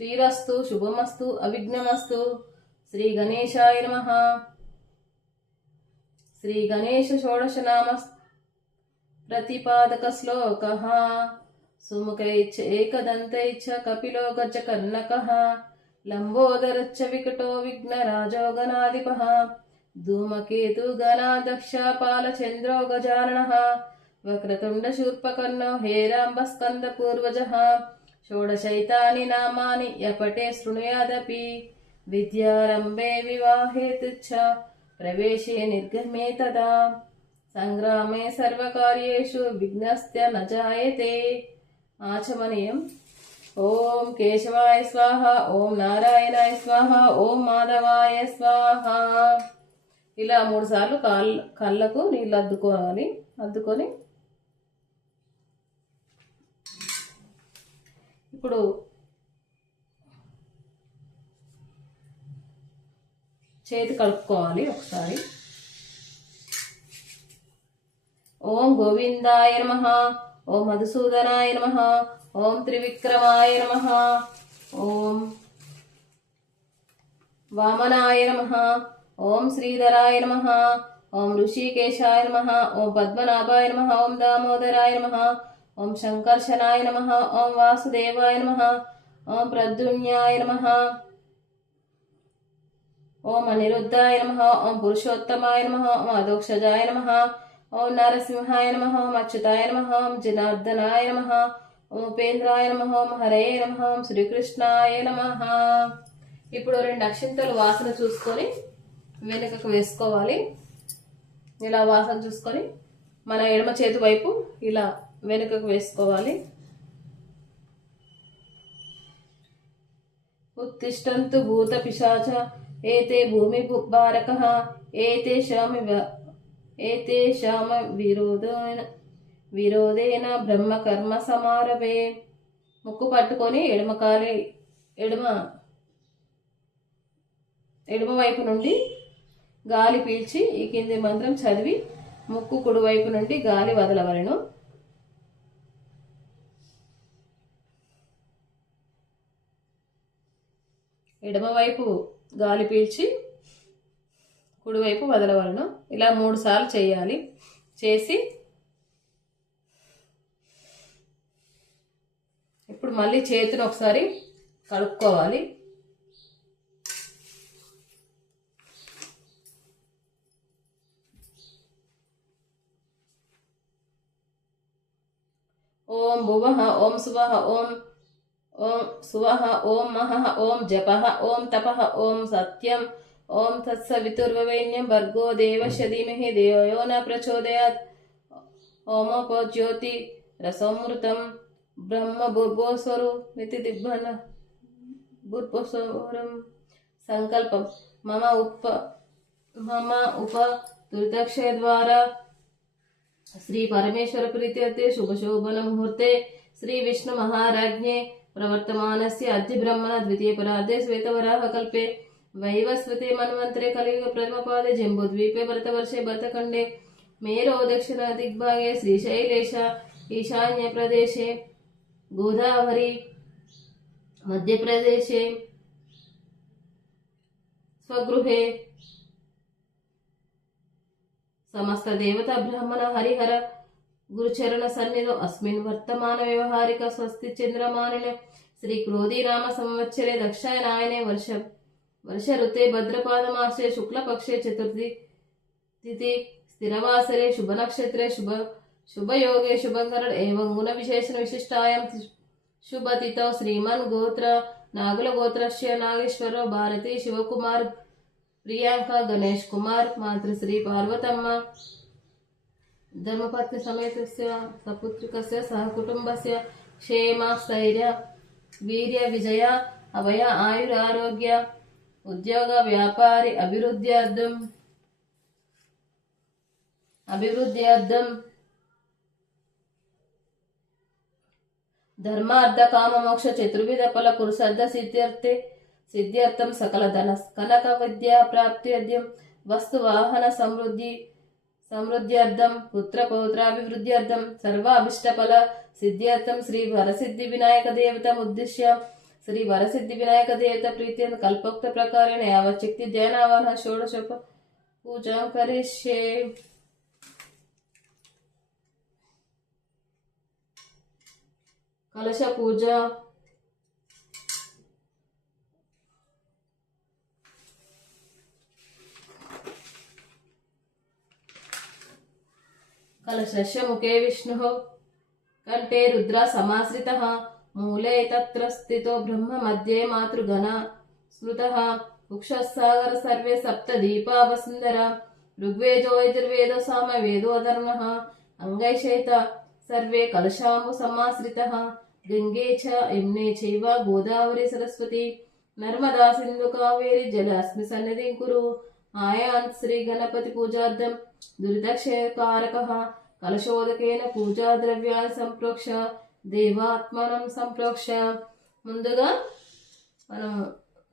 శ్రీరస్తు శుభమస్తు అవిఘ్నమస్తు. శ్రీ గణేశాయ నమః. శ్రీ గణేశ షోడశనామ ప్రతిపాదక శ్లోకః. సుముఖైశ్చ ఏకదంతైశ్చ కపిలో గజకర్ణకః లంబోదరశ్చ వికటో విఘ్నరాజో గణాధిపః ధూమకేతు గణాధ్యక్ష పాలచంద్రో గజాననః వక్రతుండ శూర్పకర్ణో హేరాంబస్కంద పూర్వజః షోడశైతాని నామాని యపటే శృణుయాదపి విద్యారంభే వివాహే తుచ్చ ప్రవేశే నిర్గమే తదా సంగ్రామే సర్వకార్యేషు విఘ్నస్య న జాయతే. ఆచమనీయం. ఓం కేశవాయ స్వాహ, ఓం నారాయణాయ స్వాహ, ఓం మాధవాయ స్వాహ. ఇలా 3 సార్లు కళ్ళకు నీళ్ళు అద్దుకొని ఇప్పుడు చేతి కలుపుకోవాలి ఒకసారి. ఓం గోవిందాయ నమః, ఓం మధుసూదనాయ నమః, ఓం త్రివిక్రమాయ నమః, ఓం వామనాయ నమః, ఓం శ్రీధరాయ నమః, ఓం ఋషికేశాయ నమః, ఓం పద్మనాభాయ నమః, ఓం దామోదరాయ నమః, ఓం శంకర్షణాయ నమః, ఓం వాసుదేవాయ నమః, ఓం ప్రద్యుమ్నాయ నమః, ఓం అనిరుద్ధాయ నమః, ఓం పురుషోత్తమాయ నమః, ఓం అధోక్షజాయ నమః, ఓం నరసింహాయ నమః, ఓం అచ్యుతాయ నమః, ఓం జనార్దనాయ నమః, ఓం ఉపేంద్రాయ నమః, ఓం హరే నమః, ఓం శ్రీకృష్ణాయ నమః. ఇప్పుడు 2 అక్షింతలు వాసన చూసుకొని వెనుకకు వేసుకోవాలి. ఇలా వాసన చూసుకొని మన ఎడమ చేతి వైపు ఇలా వెనుకకు వేసుకోవాలి. ఉత్తిష్టంతు భూత పిశాచ ఏతే భూమి భారకః ఏతేషామ విరోధేన బ్రహ్మ కర్మ సమారభే. ముక్కు పట్టుకొని ఎడమ వైపు నుండి గాలి పీల్చి ఈ కింది మంత్రం చదివి ముక్కు కుడి వైపు నుండి గాలి వదలవలెను. ఎడమవైపు గాలి పీల్చి కుడివైపు వదలవలను. ఇలా 3 సార్లు చేయాలి. చేసి ఇప్పుడు మళ్ళీ చేతిని ఒకసారి కలుపుకోవాలి. ఓం భువః, ఓం సువః, ఓం సువః, ఓం మహః, ఓం జపః, ఓం తపః, ఓం సత్యం, ఓం తత్సవితుర్వరేణ్యం భర్గో దేవస్య ధీమహి ధియో యో న ప్రచోదయాత్. ఓమోపజ్యోతి రసోమృతం బ్రహ్మ భూర్భువస్వరు నితి దిగ్భన భూర్భువస్వరం. సంకల్పం మమ ఉప దుర్దక్షయ ద్వారా శ్రీ పరమేశ్వర ప్రీత్యర్థే శుభశోభన ముహూర్తే శ్రీ విష్ణు మహారాజ్ఞే ప్రవర్తమానస్య అద్య బ్రహ్మణ ద్వితీయ పరార్ధే శ్వేతవరాహ కల్పే వైవస్వతే మన్వంతరే కలియుగ ప్రథమపాదే జంబూద్వీపే భరతవర్షే భరతఖండే మేరో దక్షిణ దిగ్భాగే శ్రీశైలేశ ఈశాన్య ప్రదేశే గోదావరి మధ్యప్రదేశే స్వగృహే సమస్త దేవతా బ్రాహ్మణ హరిహర గురుచరణ సన్నిధో అస్మిన్ వర్తమాన వ్యవహారిక స్వస్తి చంద్రమానిన శ్రీ క్రోధీ నామ సంవత్సరే దక్షాయనాయనే వర్ష ఋతే భద్రపాదమాసే శుక్లపక్షే చతుర్థి తిథి స్థిరవాసరే శుభ నక్షత్రే శుభయోగే శుభకరణ ఏవం గుణ విశేషణ విశిష్టాయాం శుభతిథౌ శ్రీమన్ గోత్ర నాగుల గోత్రస్య నాగేశ్వరరావు భారతి శివకుమార్ ప్రియాంక గణేష్ కుమార్ మాతృశ్రీ పార్వతమ్మ ధర్మపత్ని సమేతస్య సపుత్రికస్య సహకుటుంబస్య క్షేమ స్థైర్య వీర్య విజయ అభయ ఆయుర ఆరోగ్య ఉద్యోగ వ్యాపారి అభివృద్ధ్యర్థం ధర్మార్థ కామ మోక్ష చతుర్విధ ఫల పురుషార్థ సిద్ధ్యర్థం సకల ధన కనక విద్యా ప్రాప్త్యర్థం వస్తు వాహన సమృద్ధ్యర్థం పుత్ర పౌత్రాభివృద్ధ్యర్థం సర్వాభిష్టఫల సిద్ధ్యర్థం శ్రీ వరసిద్ధి వినాయక దేవతం ఉద్దిశ్య శ్రీ వరసిద్ధి వినాయక దేవత ప్రీత్యర్థ కల్పోక్త ప్రకారేణ యావచ్చక్తి ధ్యానావాహన షోడశ పూజాం కరిష్యే. కలశ పూజ. कलशस्य मुखे विष्णुः कंठे रुद्रा समाश्रितः मूले तत्र स्थितो ब्रह्म मध्ये मातृगणा स्मृतः वृक्षसागर सर्वे सप्तदीपा वसुन्धरा ऋग्वेदो यजुर्वेदो सामवेदो धर्मः अंगैशेत सर्वे कलशाम्बु समाश्रितः गंगे च यमुने चैव गोदावरी सरस्वती नर्मदा सिन्धु कावेरी जलास्मि सन्निधिं कुरु आयान् श्री गणपति पूजार्थं दुरितक्षयकारकः कलशोदकेन पूजा द्रव्याన్ని సంప్రోక్ష దేవాత్మనం సంప్రోక్ష. ముందుగా మనం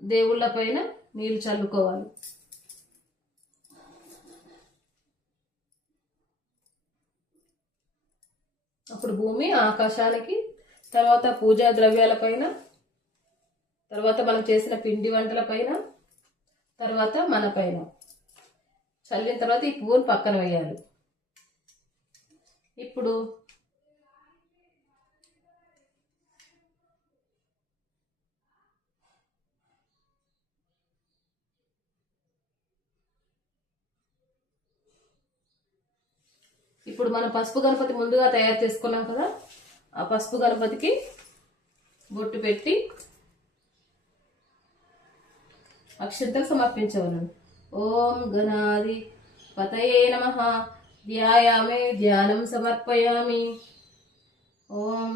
దేవుళ్ళ పైన నీళ్లు చల్లుకోవాలి. అప్పుడు భూమి ఆకాశానికి, తర్వాత పూజా ద్రవ్యాల పైన, తర్వాత మనం చేసిన పిండి వంటల పైన, తర్వాత మన పైన చల్లిన తర్వాత ఈ పువ్వును పక్కన వేయాలి. ఇప్పుడు మనం పసుపు గణపతి ముందుగా తయారు చేసుకున్నాం కదా, ఆ పసుపు గణపతికి బొట్టు పెట్టి అక్షంతలు సమర్పించవలను. ఓం గణాది పతయే నమః ధ్యాయామి ధ్యానం సమర్పయామి. ఓం.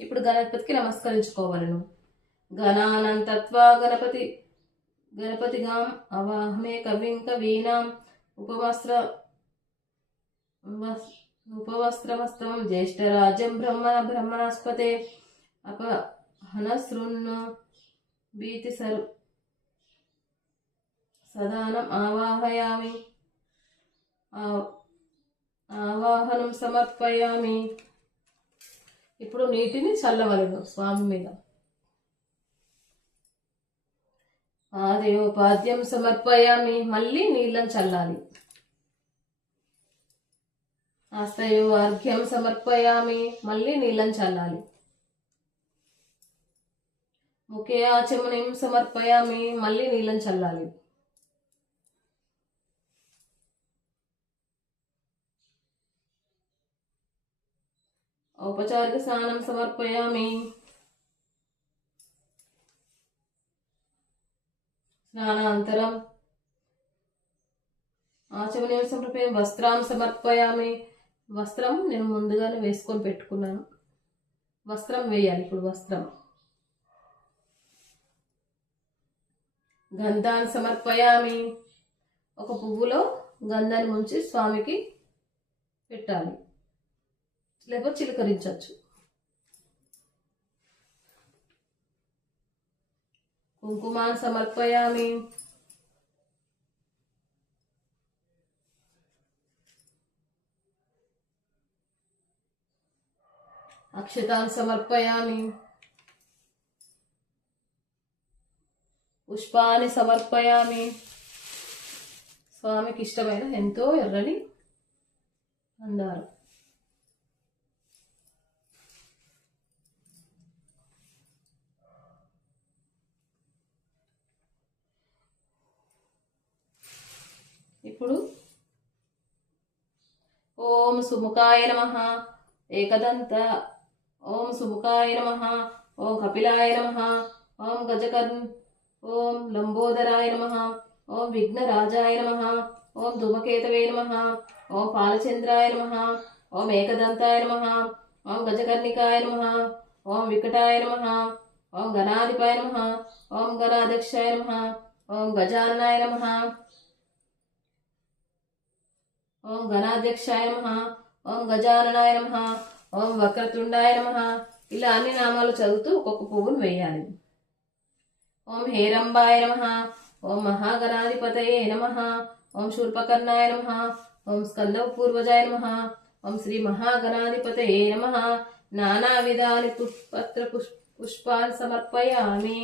ఇప్పుడు గణపతికి నమస్కరించుకోవాలను. గణానంతత్వా గణపతిగాం అవాహమే కవిం కవీనాం ఉపవస్త్రమస్తం జ్యేష్ఠరాజం బ్రహ్మణస్పతే అపహనశృణ్ను భీతి సదానం ఆవాహయామి ఆవాహనం సమర్పయామి. ఇప్పుడు నీటిని చల్లవలను స్వామి మీద. పాద్యోపాద్యం సమర్పయామి. మళ్ళీ నీళ్ళని చల్లాలి. హస్తయో అర్ఘ్యం సమర్పయామి. మళ్ళీ నీళ్ళని చల్లాలి. ముఖే ఆచమనం సమర్పయామి. మళ్ళీ నీళ్ళని చల్లాలి. ఔపచారిక స్నానం సమర్పయామి. స్నానానంతరం ఆచమనీయం సమర్పయామి. వస్త్రం సమర్పయామి. వస్త్రం నేను ముందుగానే వేసుకొని పెట్టుకున్నాను. వస్త్రం వేయాలి. ఇప్పుడు వస్త్రం. గంధాన్ని సమర్పయామి. ఒక పువ్వులో గంధాన్ని ముంచి స్వామికి పెట్టాలి, లేకపోతే చిలకరించవచ్చు. కుంకుమాన్ని సమర్పయామి. అక్షతాన్ని సమర్పయామి. పుష్పాన్ని సమర్పయామి. స్వామికి ఇష్టమైన ఎంతో ఎర్రని మందారం. ఇప్పుడు ఓం సుముఖాయ నమః ఏకదంత, ఓం సుముఖాయ నమః, ఓం కపిలాయ నమః, ఓం గజకర్ణ, ఓం లంబోదరాయ నమః, ఓం విఘ్నరాజాయ నమః, ఓం ధూమకేతవే నమః, ఓం పాలచంద్రాయ నమః, ఓం ఏకదంతాయ నమః, ఓం గజకర్ణికాయ నమః, ఓం వికటాయ నమః, ఓం గణాధిపాయ నమః, ఓం గణాధ్యక్షాయ నమః, ఓం గజాననాయ నమః, ఓం గణాధ్యక్షాయ నమః, ఓం గజాననాయ నమః, ఓం వక్రతుండాయ నమః. ఇలా అన్ని నామాలు చదువుతూ ఒక్కొక్క పువ్వును వేయాలి. ఓం హేరంబాయ నమః, ఓం మహాగణాధిపతయే నమః, ఓం శూర్పకర్ణాయ నమః, ఓం స్కందపూర్వజాయ నమః, ఓం శ్రీ మహాగణాధిపతయే నమః. నానావిధాని पुष्पान् समर्पयामि